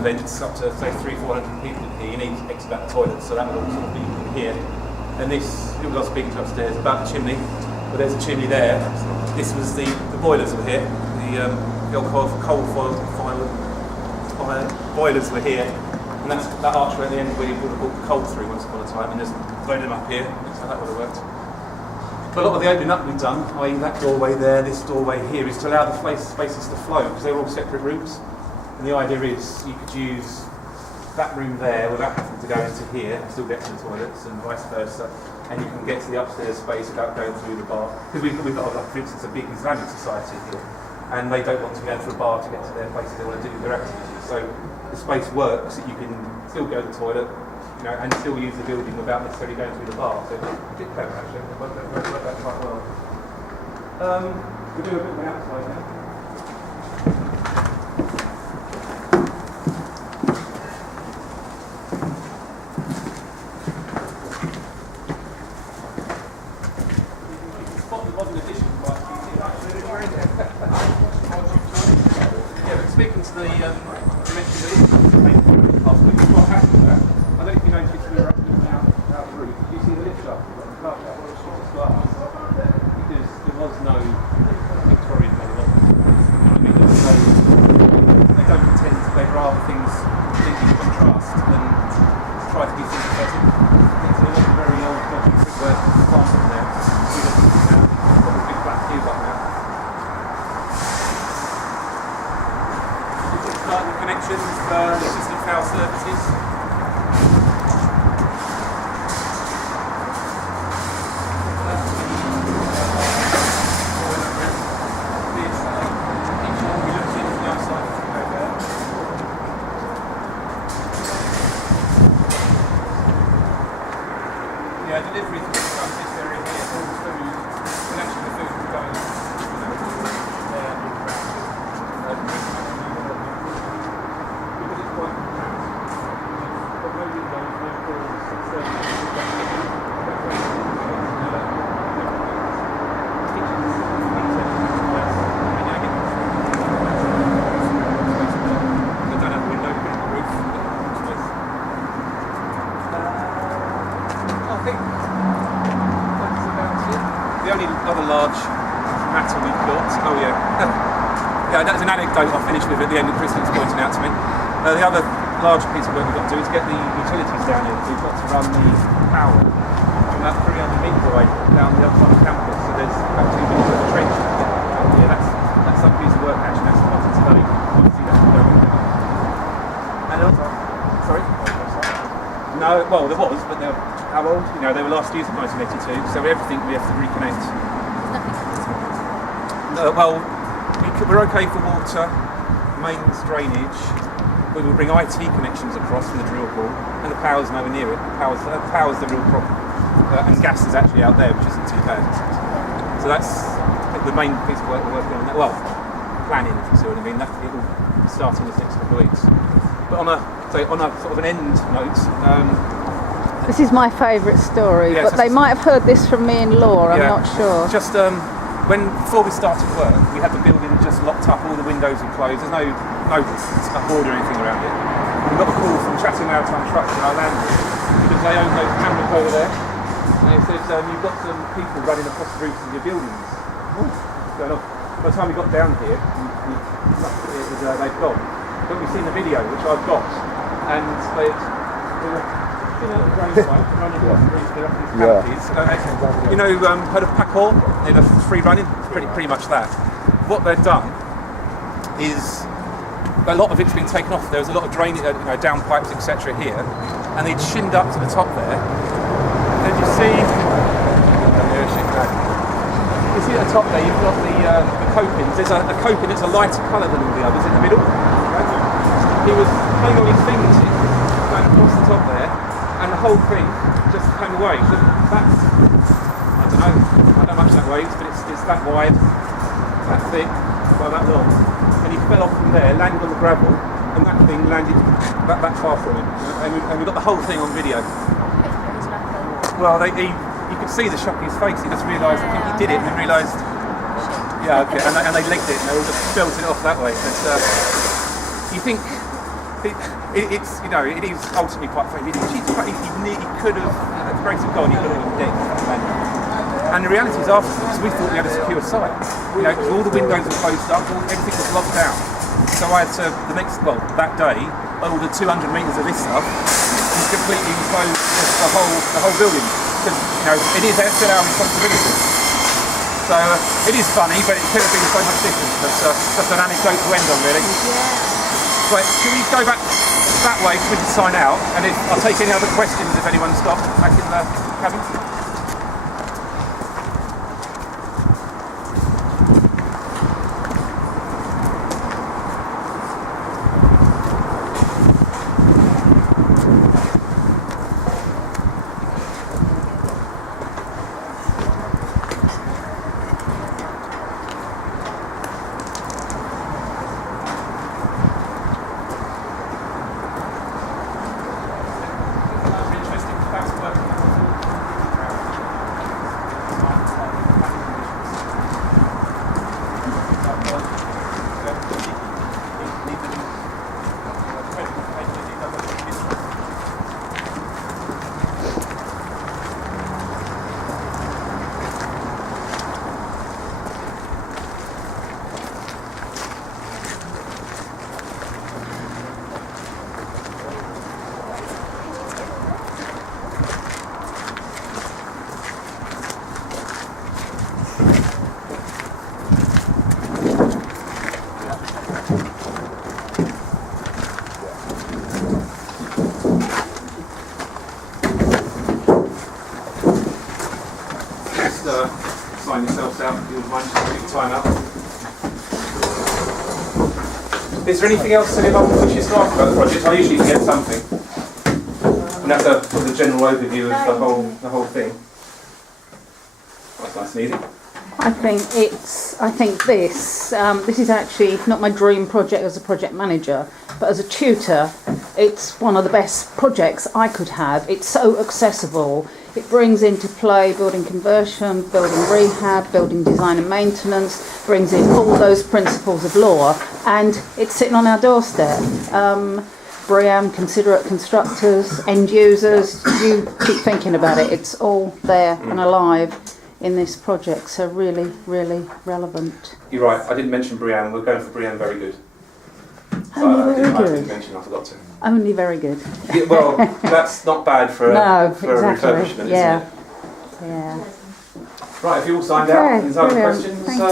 events, up to say 300-400 people in here, you need X amount of toilets, so that would all sort of be in here. And this, who was I speaking to upstairs about the chimney, but there's a chimney there. This was the boilers were here, the old coal-fired boilers were here, and that's that archway at the end where you would have brought the coal through once upon a time, and there's loaded them up here, so that would have worked. But a lot of the opening up we've done, i.e. that doorway there, this doorway here, is to allow the spaces to flow, because they're all separate rooms. And the idea is you could use that room there without having to go into here and still get to the toilets, and vice versa. And you can get to the upstairs space without going through the bar. Because we've got, like, for instance, a big Islamic society here, and they don't want to go through a bar to get to their places they want to do their activities. So the space works that you can still go to the toilet, you know, and still use the building without necessarily going through the bar. So it's a bit clever, actually. It worked that quite well. We'll do a bit of an outside now. Spot the modern addition, yeah, but speaking to the you mentioned the lift last week, quite happy with that. I don't know if you noticed we were up and out the roof. Do you see the lift shaft? We've got the car shaft, what a shot of glass. Because there was no Victorian one, you know what I mean? They don't pretend, they'd rather things completely contrast than try to be sympathetic. There's a lot of very old dodgy brickwork plants in there. We look at it now, got a big black cube up now. Start the connections for assistant foul services. Yeah, delivery to this area here, all the food, connection to food will go there. Because it's quite compact. Got no windows, no doors, the only other large matter we've got, yeah, that's an anecdote I'll finish with at the end that Kristen's pointing out to me. The other large piece of work we've got to do is get the utilities down here. We've got to run the power from about 300 metres away down the other side of campus, so there's about 2 metres of trench to get down here. That's some piece of work actually, that's started today. You can see that's going down. And also, sorry? No, well there was, but they're how old? You know, they were last used in 1982, so everything we have to reconnect. No, well, we're okay for water, mains drainage. We will bring IT connections across from the drill hall, and the power's nowhere near it. The power's the real problem. And gas is actually out there, which isn't too bad. So that's the main piece of work we're working on. Well, planning, if you see what I mean. It will start in the next couple of weeks. But on a sort of an end note, this is my favourite story, yeah, but they might have heard this from me and Laura, I'm not sure. Just before we started work, we had the building just locked up, all the windows were closed, there's no board or anything around it. We got a call from Chatting Maritime Trucks in our landlord, because they own those cameras over there, and it says, you've got some people running across the roofs of your buildings. What's going on? By the time we got down here, they've gone. But we've seen the video, which I've got, and they were the drain pipe running across the roof of these canopies. You know, heard of Packor? You know, free running? Pretty much that. What they've done is a lot of it's been taken off. There was a lot of drainage, down pipes, etc. here, and they'd shinned up to the top there. And you see, you see at the top there, you've got the copings. There's a coping that's a lighter colour than all the others in the middle. He was hanging on his fingertip, going across the top there, and the whole thing just came away. So that's, I don't know how much that weighs, but it's that wide, that thick, about that long. And he fell off from there, landed on the gravel, and that thing landed that far from him. And we got the whole thing on video. Well, you could see the shock in his face. He just realised, I think he did it, and then realised, yeah, okay, and they legged it, and they all just belted it off that way. But, you think it's it is ultimately quite funny. He could have, at the grace of God, he could have been dead. And the reality is afterwards, we thought we had a secure site. Because all the windows were closed up, everything was locked down. So I had to, that day, I ordered 200 metres of this stuff and completely enclosed the whole building. Because, it is still our responsibility. So it is funny, but it could have been so much different. But just an anecdote to end on, really. Yeah. Right, can we go back that way so we can sign out? And I'll take any other questions if anyone's got back in the cabin. Sign yourselves out if you would mind, just take your time out. Is there anything else anyone wishes to ask about the project? I usually forget something. And that's a sort of general overview of the whole thing. That's nice and easy. I think this is actually not my dream project as a project manager, but as a tutor, it's one of the best projects I could have. It's so accessible. It brings into play building conversion, building rehab, building design and maintenance, brings in all those principles of law, and it's sitting on our doorstep. BREEAM, considerate constructors, end users, you keep thinking about it, it's all there and alive in this project, so really, really relevant. You're right, I didn't mention BREEAM, we're going for BREEAM very good. Only very I good. didn't mention, I forgot to. Only very good. Yeah, well, that's not bad for a refurbishment, yeah. isn't it? Yeah. Right, if you all signed Okay, out, there's other brilliant. questions. Thank you.